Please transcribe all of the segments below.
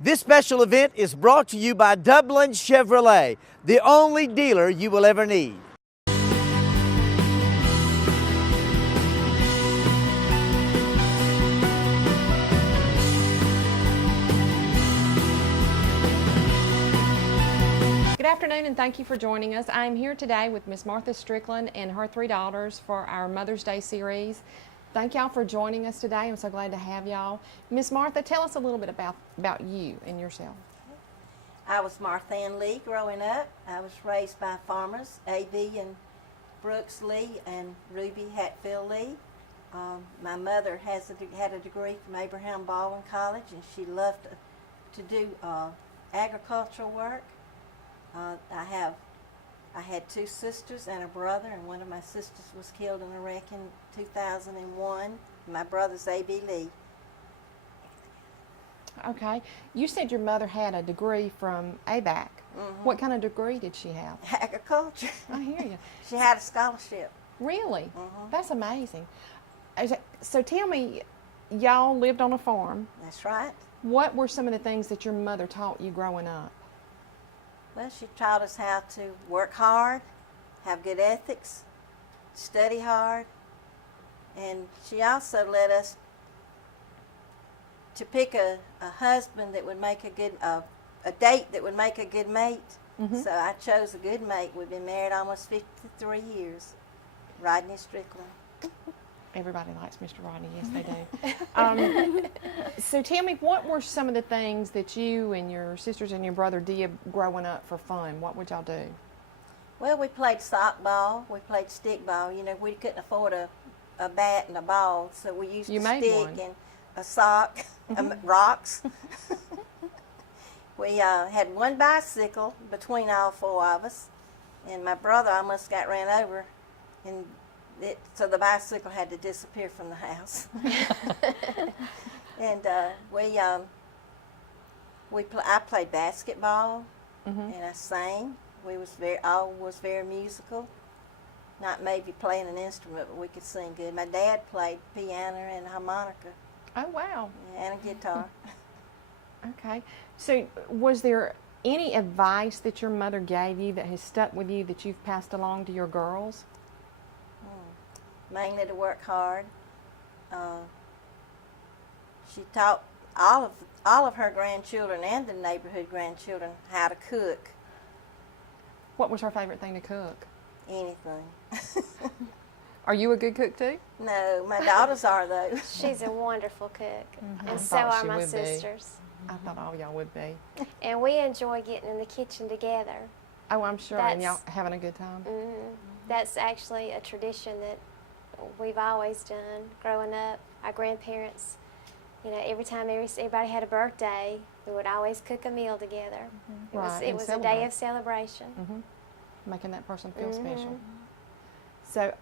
This special event is brought to you by Dublin Chevrolet, the only dealer you will ever need. Good afternoon and thank you for joining us. I am here today with Miss Martha Strickland and her three daughters for our Mother's Day series. Thank y'all for joining us today. I'm so glad to have y'all. Miss Martha, tell us a little bit about you and yourself. I was Martha Ann Lee growing up. I was raised by farmers, A.B. and Brooks Lee and Ruby Hatfield Lee. My mother had a degree from Abraham Baldwin College, and she loved to do agricultural work. I had two sisters and a brother, and one of my sisters was killed in a wreck in 2001. My brother's A.B. Lee. Okay. You said your mother had a degree from ABAC. Mm-hmm. What kind of degree did she have? Agriculture. I hear you. She had a scholarship. Really? Mm-hmm. That's amazing. So tell me, y'all lived on a farm. That's right. What were some of the things that your mother taught you growing up? Well, she taught us how to work hard, have good ethics, study hard, and she also led us to pick a husband that would make a date that would make a good mate. Mm-hmm. So I chose a good mate. We've been married almost 53 years, Rodney Strickland. Everybody likes Mr. Rodney, yes they do. So tell me, what were some of the things that you and your sisters and your brother did growing up for fun? What would y'all do? Well, we played softball, we played stickball. You know, we couldn't afford a bat and a ball, so we used a stick and a sock, rocks. We had one bicycle between all four of us, and my brother almost got ran over, and so the bicycle had to disappear from the house. And I played basketball, and I sang. We was very musical. Not maybe playing an instrument, but we could sing good. My dad played piano and harmonica. Oh, wow. And a guitar. Okay. So was there any advice that your mother gave you that has stuck with you that you've passed along to your girls? Mainly to work hard. She taught all of her grandchildren and the neighborhood grandchildren how to cook. What was her favorite thing to cook? Anything. Are you a good cook too? No, my daughters are though. She's a wonderful cook, Mm-hmm. and so are my sisters. I thought all y'all would be. And we enjoy getting in the kitchen together. Oh, I'm sure. And y'all having a good time? That's actually a tradition that we've always done growing up. Our grandparents, you know, every time everybody had a birthday, we would always cook a meal together. It was a day of celebration. Making that person feel special. So,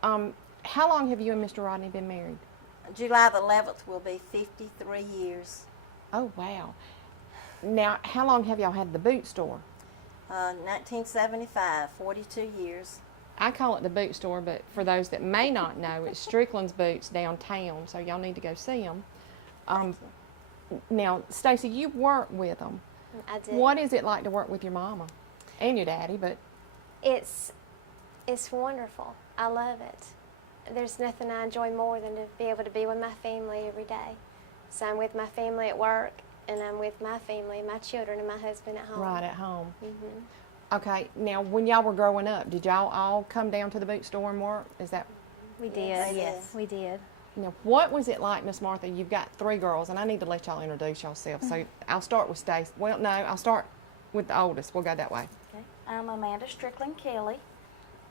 how long have you and Mr. Rodney been married? July the 11th will be 53 years. Oh, wow. Now, how long have y'all had the boot store? 1975, 42 years. I call it the boot store, but for those that may not know, it's Strickland's Boots downtown, so y'all need to go see them. Now, Stacy, you work with them. I do. What is it like to work with your mama and your daddy? But it's wonderful. I love it. There's nothing I enjoy more than to be able to be with my family every day. So I'm with my family at work, and I'm with my family, my children, and my husband at home. Right, at home. Okay, now when y'all were growing up, did y'all all come down to the boot store and work? Is that? We did. Yes. We did. Now, what was it like, Miss Martha? You've got three girls, and I need to let y'all introduce yourselves. So I'll start with Stacy. Well, no, I'll start with the oldest. We'll go that way. Okay. I'm Amanda Strickland Kelly.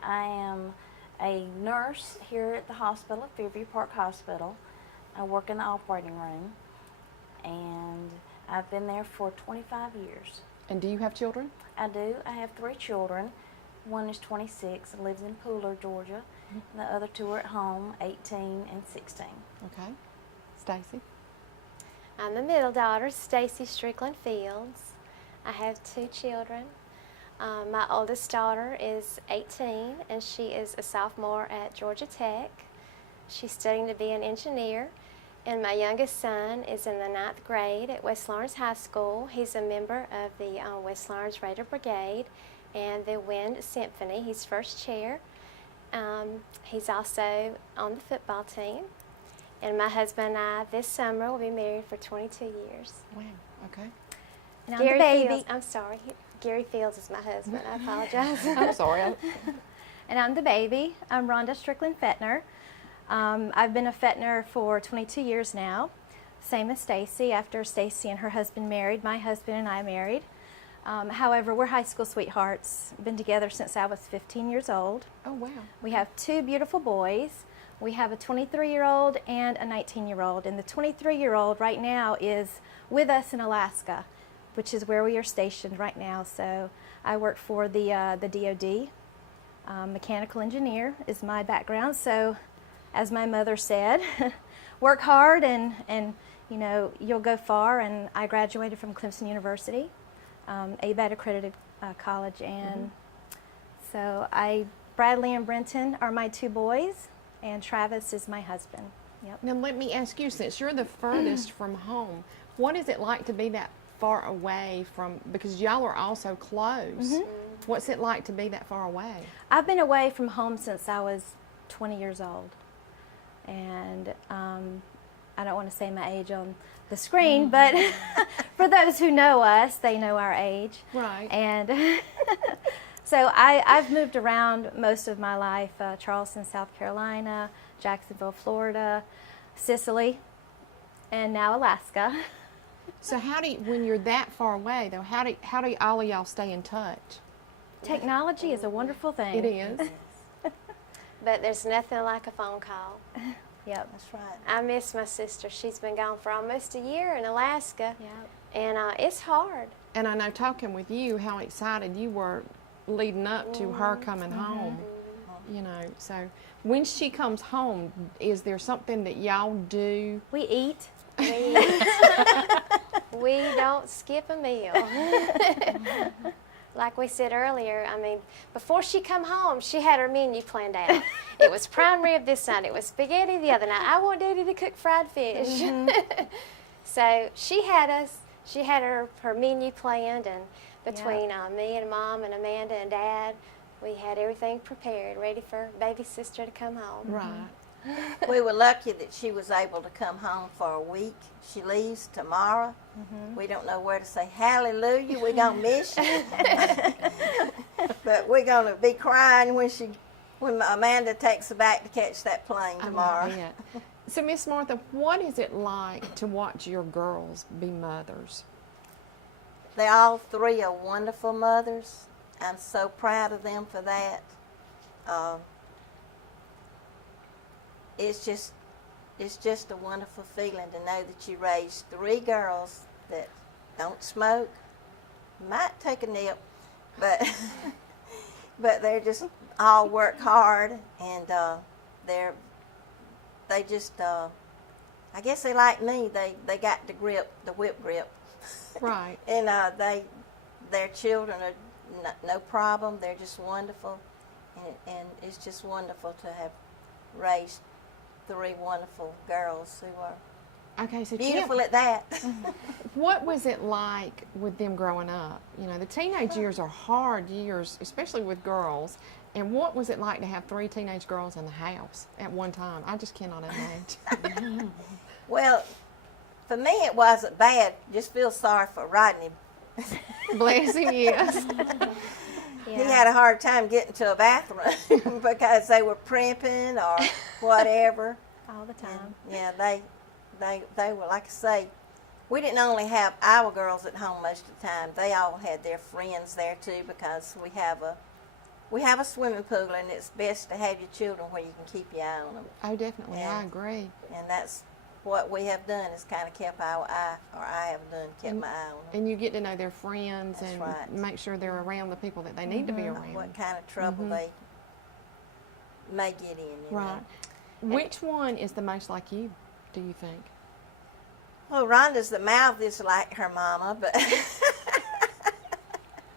I am a nurse here at the hospital, at Fairview Park Hospital. I work in the operating room, and I've been there for 25 years. And do you have children? I do. I have 3 children. One is 26 and lives in Pooler, Georgia. And the other 2 are at home, 18 and 16. Okay. Stacy? I'm the middle daughter, Stacy Strickland Fields. I have 2 children. My oldest daughter is 18, and she is a sophomore at Georgia Tech. She's studying to be an engineer, And my youngest son is in the 9th grade at West Lawrence High School. He's a member of the West Lawrence Raider Brigade and the Wind Symphony. He's first chair. He's also on the football team. And my husband and I this summer will be married for 22 years. Wow. Okay. And I'm the baby. Fields, I'm sorry. Gary Fields is my husband. I apologize. I'm sorry. And I'm the baby. I'm Rhonda Strickland Fettner. I've been a Fettner for 22 years now, same as Stacy. After Stacy and her husband married, my husband and I married. However, we're high school sweethearts. Been together since I was 15 years old. Oh, wow. We have 2 beautiful boys. We have a 23-year-old and a 19-year-old. And the 23-year-old right now is with us in Alaska, which is where we are stationed right now. So I work for the DOD. Mechanical engineer is my background. So as my mother said, work hard and you know, you'll go far. And I graduated from Clemson University, ABAT accredited college. And so Bradley and Brenton are my 2 boys, and Travis is my husband. Yep. Now, let me ask you, since you're the furthest from home, what is it like to be that far away from, because y'all are also close. What's it like to be that far away? I've been away from home since I was 20 years old. And I don't want to say my age on the screen, but for those who know us, they know our age. Right. And so I've moved around most of my life, Charleston, South Carolina, Jacksonville, Florida, Sicily, and now Alaska. So how do you, when you're that far away, though, how do all of y'all stay in touch? Technology is a wonderful thing. It is. But there's nothing like a phone call. Yep. That's right. I miss my sister. She's been gone for almost a year in Alaska. Yep. And it's hard. And I know, talking with you, how excited you were leading up to her coming home. You know, so when she comes home, is there something that y'all do? We eat. We don't skip a meal. Like we said earlier, I mean, before she come home, she had her menu planned out. It was prime rib this night. It was spaghetti the other night. I want Daddy to cook fried fish. So she had her menu planned, and between me and Mom and Amanda and Dad, we had everything prepared, ready for baby sister to come home. Right. We were lucky that she was able to come home for a week. She leaves tomorrow. We don't know where to say hallelujah. We're going to miss you. But we're going to be crying when Amanda takes her back to catch that plane tomorrow. I bet. So, Miss Martha, what is it like to watch your girls be mothers? They all 3 are wonderful mothers. I'm so proud of them for that. It's just a wonderful feeling to know that you raised 3 girls that don't smoke, might take a nip, but they just all work hard, and they just I guess they like me. They got the whip grip. Right. And their children are no problem. They're just wonderful, and it's just wonderful to have raised 3 wonderful girls who are Okay, so beautiful at that. what was it like with them growing up? You know, the teenage years are hard years, especially with girls. And what was it like to have 3 teenage girls in the house at one time? I just cannot imagine. Well, for me it wasn't bad. Just feel sorry for Rodney. Bless him, yes. He had a hard time getting to a bathroom because they were primping or whatever. All the time. And, yeah, they were, like I say, we didn't only have our girls at home most of the time. They all had their friends there too, because we have a swimming pool, and it's best to have your children where you can keep your eye on them. Oh, definitely. I agree. And that's what we have done, is kind of kept our eye, or I have done, kept my eye on them. And you get to know their friends. That's and right. make sure they're around the people that they need to be around. What kind of trouble they may get in. You Right. know. Which one is the most like you, do you think? Well, Rhonda's the mouth is like her mama, but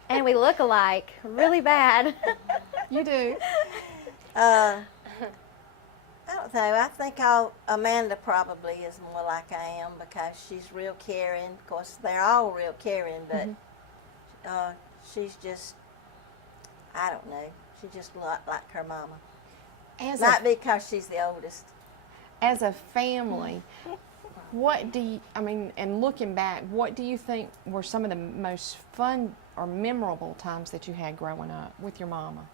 And we look alike, really bad. You do. I don't So I think Amanda probably is more like I am because she's real caring. Of course, they're all real caring, but she's just, I don't know, she's just a lot like her mama. Not because she's the oldest. As a family, what do you, and looking back, what do you think were some of the most fun or memorable times that you had growing up with your mama?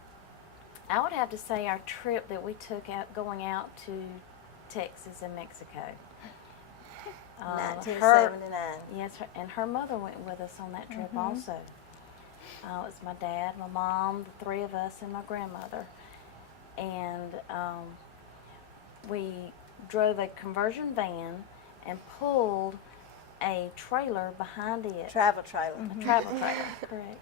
I would have to say our trip that we took out, going out to Texas and Mexico. 1979. Yes, and her mother went with us on that trip also. It was my dad, my mom, the three of us, and my grandmother. And we drove a conversion van and pulled a trailer behind it. Travel trailer. A travel trailer, correct.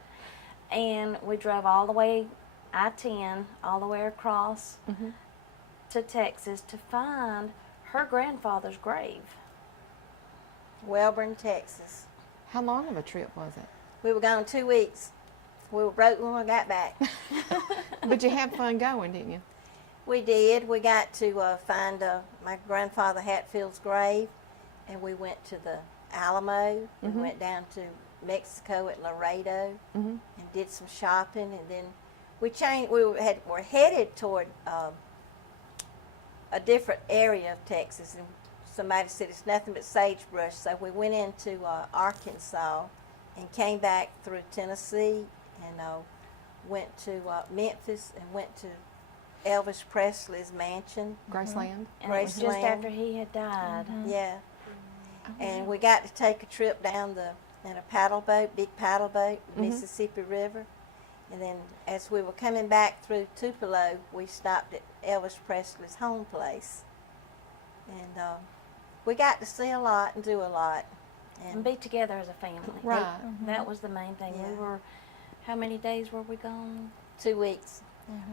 And we drove all the way, I-10, all the way across to Texas to find her grandfather's grave. Wellborn, Texas. How long of a trip was it? We were gone 2 weeks. We were broke when we got back. But you had fun going, didn't you? We did. We got to find my grandfather Hatfield's grave, and we went to the Alamo, and went down to Mexico at Laredo, and did some shopping, and then we changed. We were headed toward a different area of Texas, and somebody said it's nothing but sagebrush, so we went into Arkansas, and came back through Tennessee, and went to Memphis, and went to Elvis Presley's mansion. Graceland? And it was just Graceland. after he had died. Yeah. And we got to take a trip down in a paddle boat, big paddle boat, Mississippi River. And then as we were coming back through Tupelo, we stopped at Elvis Presley's home place. And we got to see a lot and do a lot. And be together as a family. Right. That was the main thing. Yeah. We were, how many days were we gone? 2 weeks.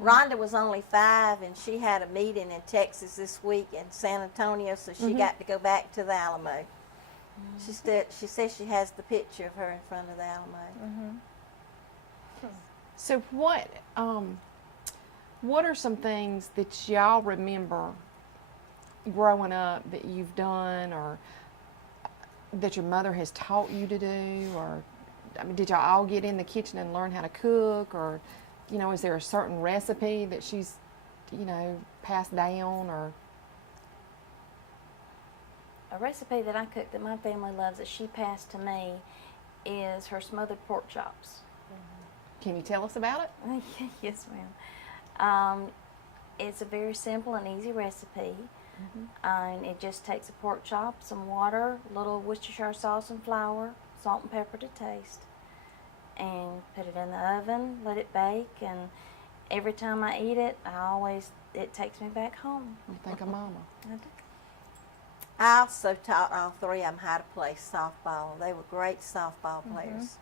Rhonda was only 5, and she had a meeting in Texas this week in San Antonio, so she got to go back to the Alamo. She says she has the picture of her in front of the Alamo. So what are some things that y'all remember growing up that you've done, or that your mother has taught you to do, or did y'all all get in the kitchen and learn how to cook, or is there a certain recipe that she's passed down, or A recipe that I cook that my family loves that she passed to me is her smothered pork chops. can you tell us about it? Yes, ma'am. It's a very simple and easy recipe. And it just takes a pork chop, some water, a little Worcestershire sauce and flour, salt and pepper to taste, and put it in the oven, let it bake, and every time I eat it, it takes me back home. You think of Mama. I do. I also taught all 3 of them how to play softball. They were great softball players.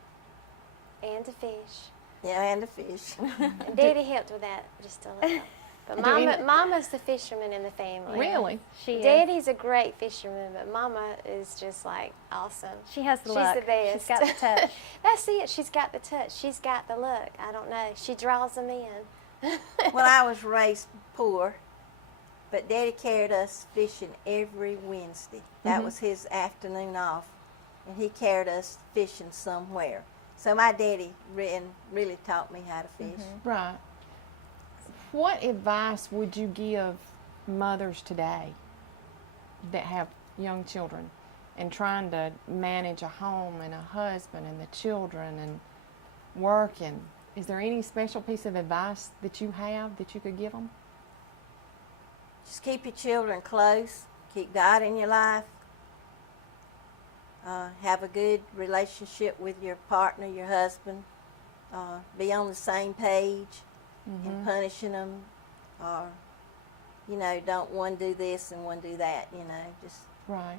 And to fish. Yeah, and the fish. And Daddy helped with that just a little. But Mama's the fisherman in the family. Really? She is. Daddy's a great fisherman, but Mama is just like awesome. She has the She's look. the best. She's got the touch. That's it. She's got the touch. She's got the look. I don't know. She draws them in. Well, I was raised poor, but Daddy carried us fishing every Wednesday. That was his afternoon off, and he carried us fishing somewhere. So my daddy really taught me how to fish. Right. What advice would you give mothers today that have young children and trying to manage a home and a husband and the children and working? Is there any special piece of advice that you have that you could give them? Just keep your children close. Keep God in your life. Have a good relationship with your partner, your husband. Be on the same page in punishing them, or don't one do this and one do that.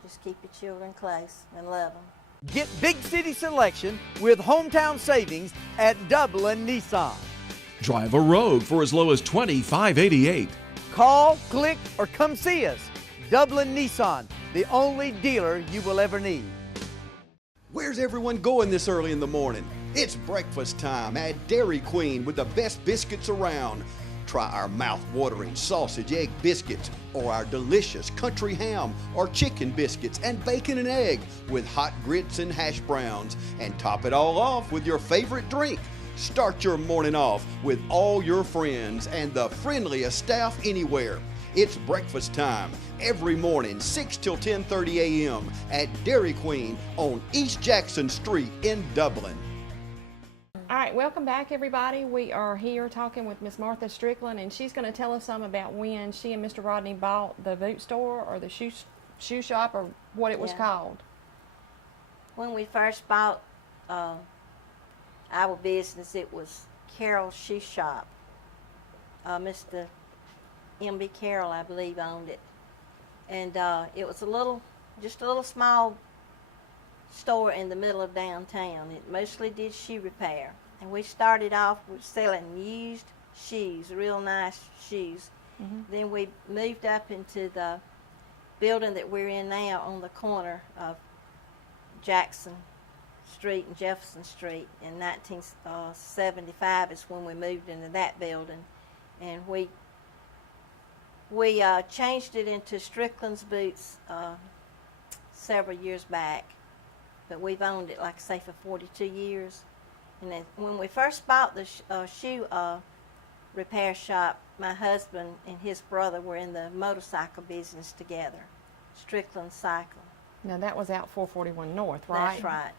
Just keep your children close and love them. Get big city selection with hometown savings at Dublin Nissan. Drive a Rogue for as low as $25.88. Call, click, or come see us. Dublin Nissan, the only dealer you will ever need. Where's everyone going this early in the morning? It's breakfast time at Dairy Queen with the best biscuits around. Try our mouth-watering sausage egg biscuits or our delicious country ham or chicken biscuits and bacon and egg with hot grits and hash browns. And top it all off with your favorite drink. Start your morning off with all your friends and the friendliest staff anywhere. It's breakfast time every morning, 6 till 10:30 a.m. at Dairy Queen on East Jackson Street in Dublin. All right, welcome back, everybody. We are here talking with Miss Martha Strickland, and she's going to tell us some about when she and Mr. Rodney bought the boot store or the shoe shop or what it was Yeah. called. When we first bought our business, it was Carroll's Shoe Shop. Mr. M.B. Carroll, I believe, owned it. And it was just a little small store in the middle of downtown. It mostly did shoe repair. And we started off with selling used shoes, real nice shoes. Then we moved up into the building that we're in now on the corner of Jackson Street and Jefferson Street. In 1975 is when we moved into that building. And we changed it into Strickland's Boots several years back. But we've owned it, like I say, for 42 years. And then when we first bought the shoe repair shop, my husband and his brother were in the motorcycle business together, Strickland Cycle. Now, that was out 441 North, right? That's right.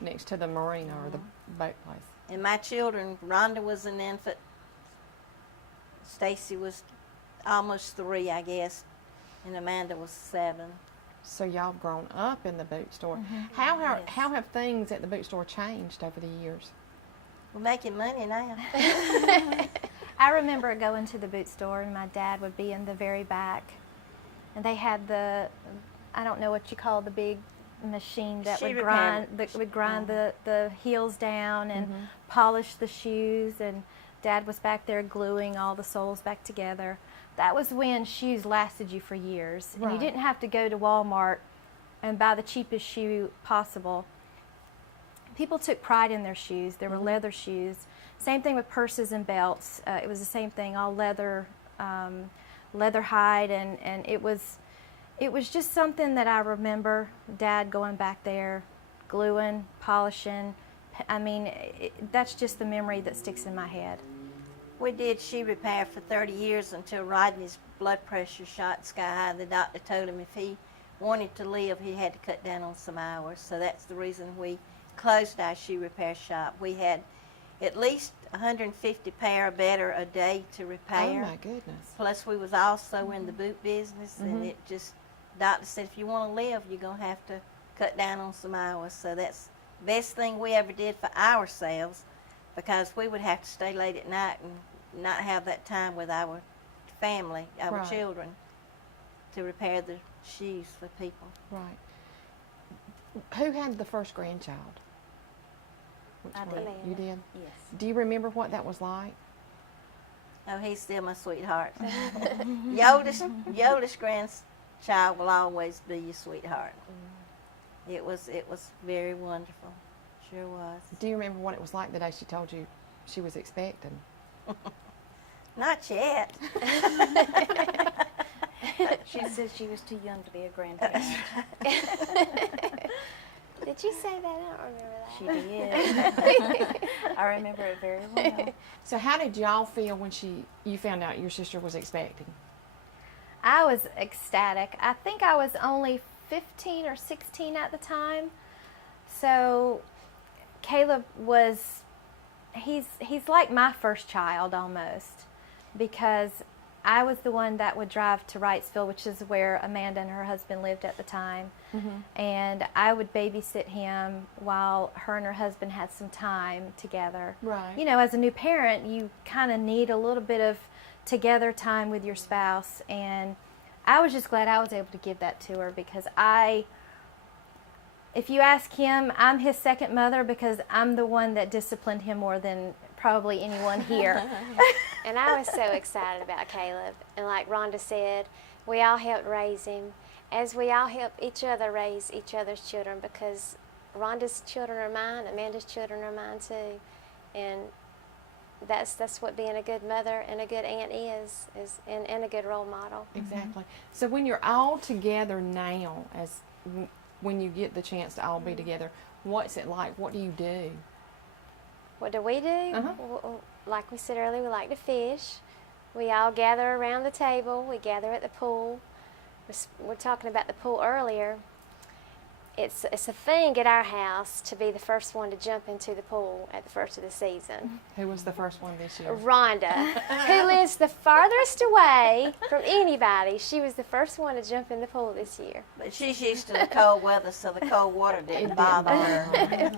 Next to the marina or the boat place. And my children, Rhonda was an infant, Stacy was almost 3, I guess, and Amanda was 7. So y'all have grown up in the boot store. How have things at the boot store changed over the years? We're making money now. I remember going to the boot store, and my dad would be in the very back, and they had I don't know what you call the big machine that Shoe would repair. grind the heels down and polish the shoes, and Dad was back there gluing all the soles back together. That was when shoes lasted you for years, and you Right. didn't have to go to Walmart and buy the cheapest shoe possible. People took pride in their shoes. There were leather shoes. Same thing with purses and belts. It was the same thing, all leather, leather hide, and it was just something that I remember Dad going back there, gluing, polishing. I mean, that's just the memory that sticks in my head. We did shoe repair for 30 years until Rodney's blood pressure shot sky high. The doctor told him if he wanted to live, he had to cut down on some hours. So that's the reason we closed our shoe repair shop. We had at least 150 pair or better a day to repair. Oh, my goodness. Plus, we was also in the boot business, and it just, doctor said, if you want to live, you're going to have to cut down on some hours. So that's the best thing we ever did for ourselves, because we would have to stay late at night and not have that time with our family, our Right. children, to repair the shoes for people. Right. Who had the first grandchild? Which I one? did. You did? Yes. Do you remember what that was like? Oh, he's still my sweetheart. Your oldest grandchild will always be your sweetheart. It was very wonderful. Sure was. Do you remember what it was like the day she told you she was expecting? Not yet. She said she was too young to be a grandparent. Did you say that? I don't remember that. She did. I remember it very well. So how did y'all feel when you found out your sister was expecting? I was ecstatic. I think I was only 15 or 16 at the time. So Caleb he's like my first child almost, because I was the one that would drive to Wrightsville, which is where Amanda and her husband lived at the time. And I would babysit him while her and her husband had some time together. Right. You know, as a new parent, you kind of need a little bit of together time with your spouse, and I was just glad I was able to give that to her, because if you ask him, I'm his second mother, because I'm the one that disciplined him more than probably anyone here. And I was so excited about Caleb. And like Rhonda said, we all helped raise him, as we all help each other raise each other's children, because Rhonda's children are mine, Amanda's children are mine too. And that's what being a good mother and a good aunt is and a good role model. Exactly. So when you're all together now, when you get the chance to all be together, what's it like? What do you do? What do we do? Like we said earlier, we like to fish. We all gather around the table. We gather at the pool. We're talking about the pool earlier. It's a thing at our house to be the first one to jump into the pool at the first of the season. Who was the first one this year? Rhonda, who lives the farthest away from anybody. She was the first one to jump in the pool this year. But she's used to the cold weather, so the cold water didn't bother her.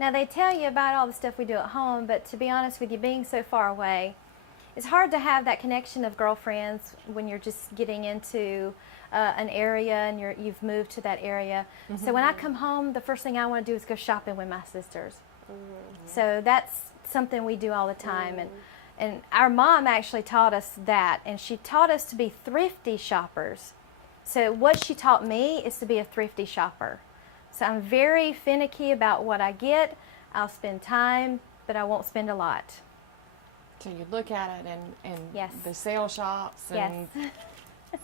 Now, they tell you about all the stuff we do at home, but to be honest with you, being so far away, it's hard to have that connection of girlfriends when you're just getting into an area and you've moved to that area. So when I come home, the first thing I want to do is go shopping with my sisters. So that's something we do all the time. And our mom actually taught us that, and she taught us to be thrifty shoppers. So what she taught me is to be a thrifty shopper. So I'm very finicky about what I get. I'll spend time, but I won't spend a lot. So you look at it and Yes. the sale shops and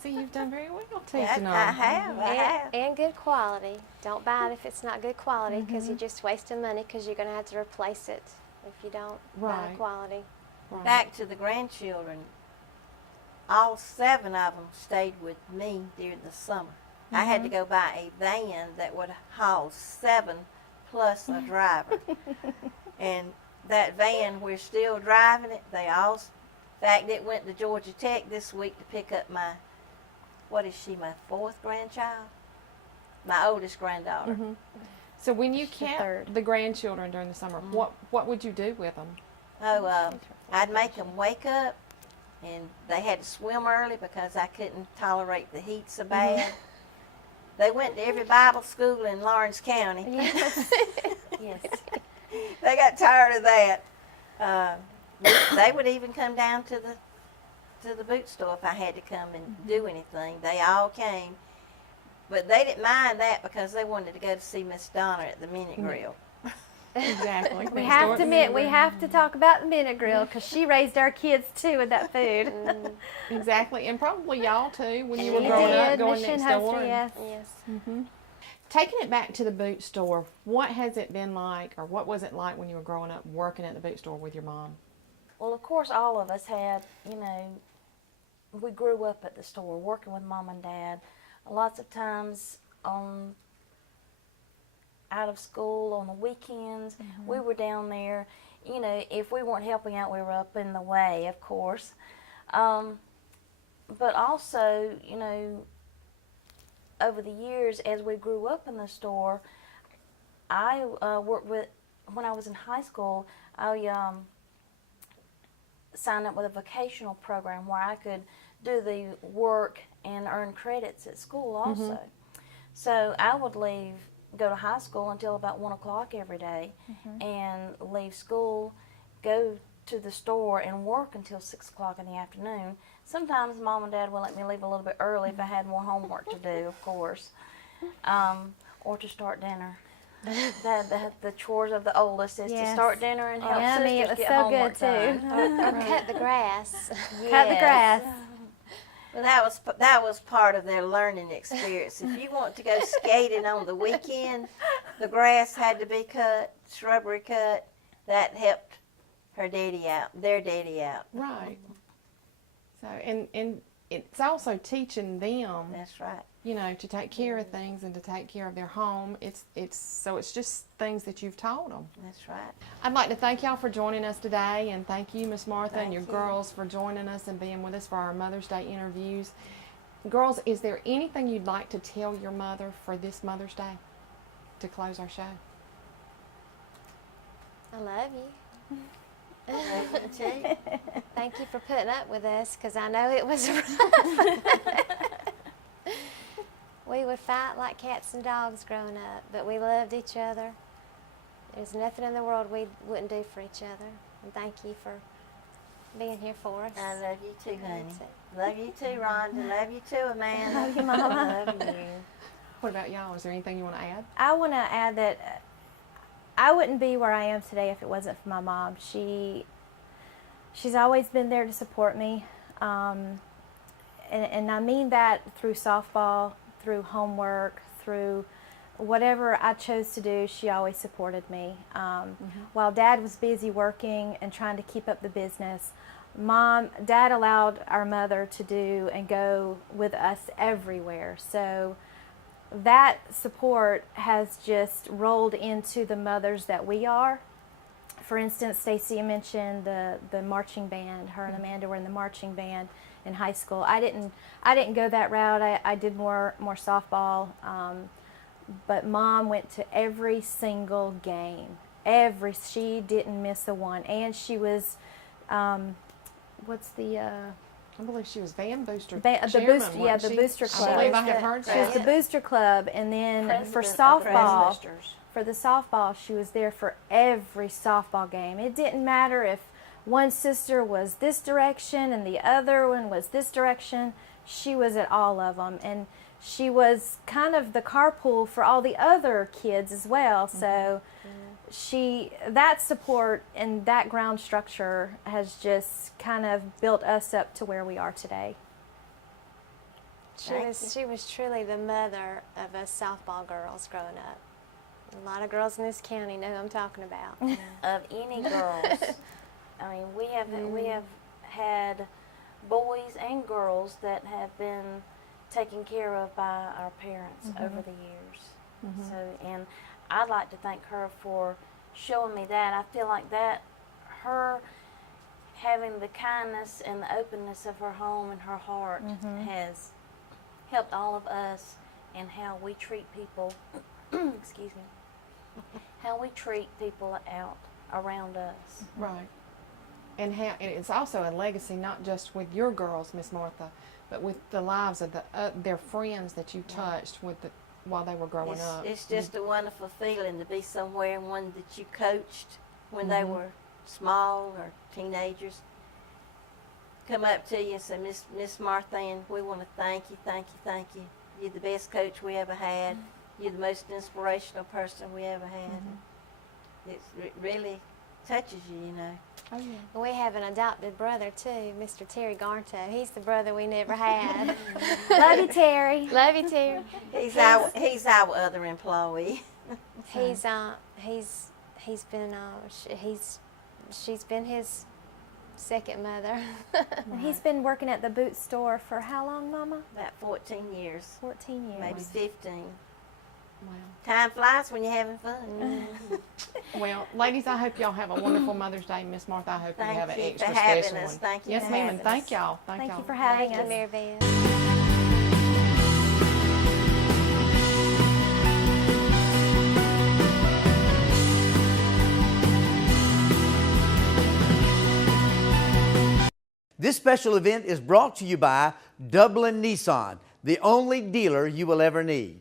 see, you've done very well teaching them. I have. And good quality. Don't buy it if it's not good quality, because you're just wasting money, because you're going to have to replace it if you don't buy Right. quality. Right. Back to the grandchildren, all 7 of them stayed with me during the summer. I had to go buy a van that would haul 7 plus a driver. And that van, we're still driving it. They all, in fact, it went to Georgia Tech this week to pick up my, what is she, my 4th grandchild? My oldest granddaughter. So when you third. kept the grandchildren during the summer, what would you do with them? Oh, I'd make them wake up, and they had to swim early because I couldn't tolerate the heat so bad. They went to every Bible school in Lawrence County. Yes. They got tired of that. They would even come down to the boot store if I had to come and do anything. They all came. But they didn't mind that because they wanted to go to see Miss Donna at the Minute Grill. Exactly. We have to admit, we have to talk about the Minute Grill, because she raised our kids too with that food. Exactly, and probably y'all too when you were We growing up, did, going Miss next Shinhurster, door. yes. Yes. Taking it back to the boot store, what has it been like, or what was it like when you were growing up working at the boot store with your mom? Well, of course, all of us had, we grew up at the store working with Mom and Dad. Lots of times out of school on the weekends, we were down there. If we weren't helping out, we were up in the way, of course. But also, over the years, as we grew up in the store, I worked with, when I was in high school, I signed up with a vocational program where I could do the work and earn credits at school also. So I would go to high school until about 1 o'clock every day, and leave school, go to the store and work until 6 o'clock in the afternoon. Sometimes Mom and Dad would let me leave a little bit early if I had more homework to do, of course, or to start dinner. The chores of the oldest is to start dinner and help Yummy, sisters it was get so homework good, too. done. Or cut the grass. Cut the grass. Well, that was part of their learning experience. If you want to go skating on the weekend, the grass had to be cut, shrubbery cut. That helped their daddy out. Right. So, and it's also teaching them, That's right. to take care of things and to take care of their home. It's just things that you've taught them. That's right. I'd like to thank y'all for joining us today, and thank you, Miss Martha, and Thank your you. girls for joining us and being with us for our Mother's Day interviews. Girls, is there anything you'd like to tell your mother for this Mother's Day to close our show? I love you. Love you too. Thank you for putting up with us, because I know it was rough. We would fight like cats and dogs growing up, but we loved each other. There's nothing in the world we wouldn't do for each other. And thank you for being here for us. I love you too, honey. That's it. Love you too, Rhonda. Love you too, Amanda. Love you, Mama. Love you. What about y'all? Is there anything you want to add? I want to add that I wouldn't be where I am today if it wasn't for my mom. She She's always been there to support me, and I mean that through softball, through homework, through whatever I chose to do. She always supported me. While Dad was busy working and trying to keep up the business, Dad allowed our mother to do and go with us everywhere. So that support has just rolled into the mothers that we are. For instance, Stacy mentioned the marching band. Her and Amanda were in the marching band in high school. I didn't go that route. I did more softball. But Mom went to every single game. She didn't miss a one. And she was, what's the? I believe she was van booster the chairman, booster, wasn't the she? booster club. I believe I had heard She was the that. booster club, and then for President of the softball, boosters. for the softball, she was there for every softball game. It didn't matter if one sister was this direction and the other one was this direction. She was at all of them, and she was kind of the carpool for all the other kids as well. So that support and that ground structure has just kind of built us up to where we are today. She was truly the mother of us softball girls growing up. A lot of girls in this county know who I'm talking about. Of any girls. I mean, we have had boys and girls that have been taken care of by our parents over the years. So, and I'd like to thank her for showing me that. I feel like that, her having the kindness and the openness of her home and her heart has helped all of us in how we treat people. Excuse me. How we treat people out around us. Right. And it's also a legacy, not just with your girls, Miss Martha, but with the lives of their friends that you touched while they were growing up. It's just a wonderful feeling to be somewhere and one that you coached when they were small or teenagers. Come up to you and say, Miss Martha, and we want to thank you, thank you, thank you. You're the best coach we ever had. You're the most inspirational person we ever had. It really touches you, you know. Oh, yeah. We have an adopted brother too, Mr. Terry Garto. He's the brother we never had. Love you, Terry. Love you, Terry. He's our other employee. She's been his second mother. And he's been working at the boot store for how long, Mama? About 14 years, 14 years. maybe 15. Wow. Time flies when you're having fun. Well, ladies, I hope y'all have a wonderful Mother's Day. Miss Martha, I hope you have an Thank you extra for having special us. one. Thank you Yes, for ma'am, having and thank us. y'all. Thank y'all. you for having Thank you, us. Mary Beth. This special event is brought to you by Dublin Nissan, the only dealer you will ever need.